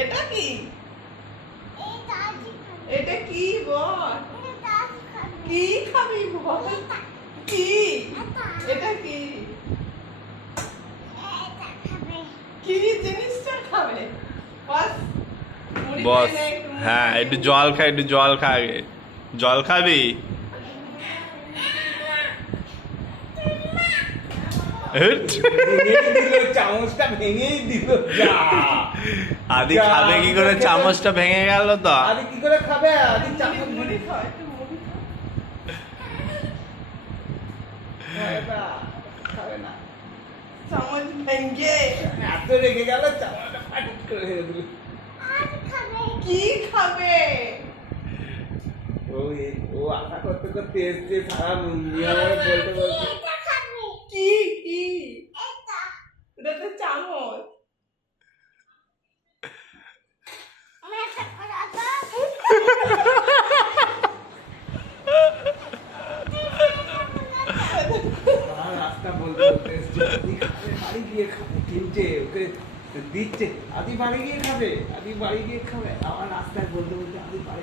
এটা কি? এটা কি বল? কি খাবি বল? কি? এটা কি? কি জিনিসটা খাবে? বস বস হ্যাঁ একটু জল খা, একটু জল খা আগে। জল খাবি? চামচটা ভেঙেই দিল। আদি খাবে কি করে? চামচটা ভেঙে গেল তো। আদি কি করে খাবে? আদি চামচ মুড়ি খাও, একটু মুড়ি খাও। খাবে না। চামচ ভেঙে এত রেগে গেল চামচটা ফাট করে ভেঙে দিল। কি খাবে? ও আশা করতে করতে এসছে সারা নিয়মে বলতে বলতে। কি কি? এটা তো চামচ। রাস্তা বলতে বলতে এসছে আদি খাবে, বাড়ি গিয়ে খাবে, কিনছে ওকে দিচ্ছে আদি বাড়ি গিয়ে খাবে, আদি বাড়ি গিয়ে খাবে। আমার রাস্তায় বলতে বলতে আদি বাড়ি